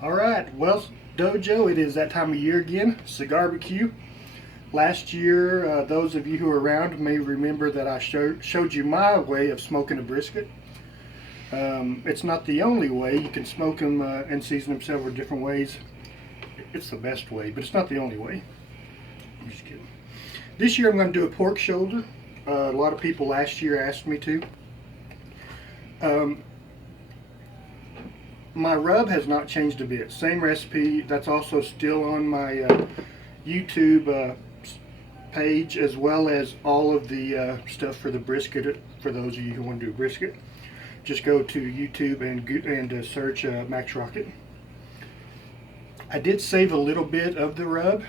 Alright, well, Dojo, it is that time of year again, Cigarbeque. Last year, those of you who are around may remember that I showed you my way of smoking a brisket. It's not the only way. You can smoke them and season them several different ways. It's the best way, but it's not the only way. I'm just kidding. This year I'm going to do a pork shoulder. A lot of people last year asked me to. My rub has not changed a bit. Same recipe. That's also still on my YouTube page, as well as all of the stuff for the brisket. For those of you who want to do brisket, just go to YouTube and search maxxrocket. I did save a little bit of the rub,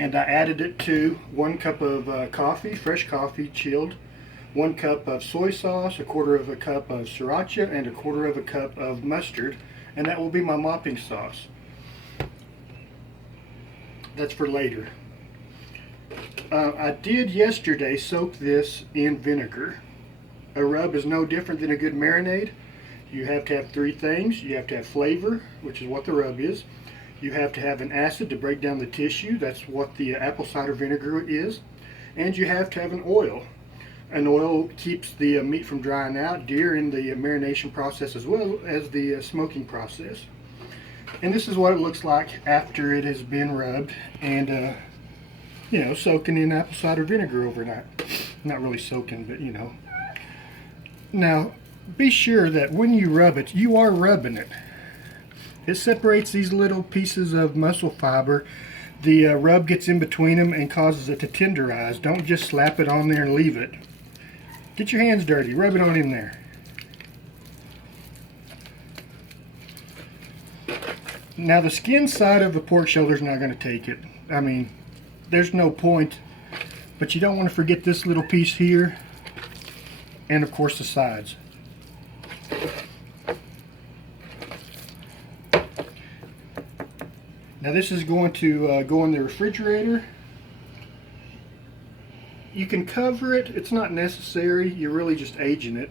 and I added it to 1 cup of coffee, fresh coffee, chilled, 1 cup of soy sauce, 1/4 of a cup of sriracha, and 1/4 of a cup of mustard, and that will be my mopping sauce. That's for later. I did yesterday soak this in vinegar. A rub is no different than a good marinade. You have to have 3 things. You have to have flavor, which is what the rub is. You have to have an acid to break down the tissue. That's what the apple cider vinegar is. And you have to have an oil. An oil keeps the meat from drying out during the marination process, as well as the smoking process. And this is what it looks like after it has been rubbed and soaking in apple cider vinegar overnight. Not really soaking, but Now, be sure that when you rub it, you are rubbing it. It separates these little pieces of muscle fiber. The rub gets in between them and causes it to tenderize. Don't just slap it on there and leave it. Get your hands dirty. Rub it on in there. Now, the skin side of the pork shoulder is not going to take it. I mean, there's no point. But you don't want to forget this little piece here. And, of course, the sides. Now, this is going to go in the refrigerator. You can cover it. It's not necessary. You're really just aging it.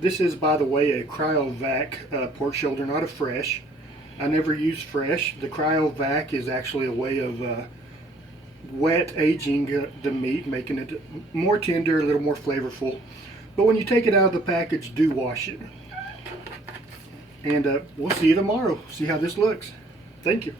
This is, by the way, a cryovac pork shoulder, not a fresh. I never use fresh. The cryovac is actually a way of wet aging the meat, making it more tender, a little more flavorful. But when you take it out of the package, do wash it. And we'll see you tomorrow. See how this looks. Thank you.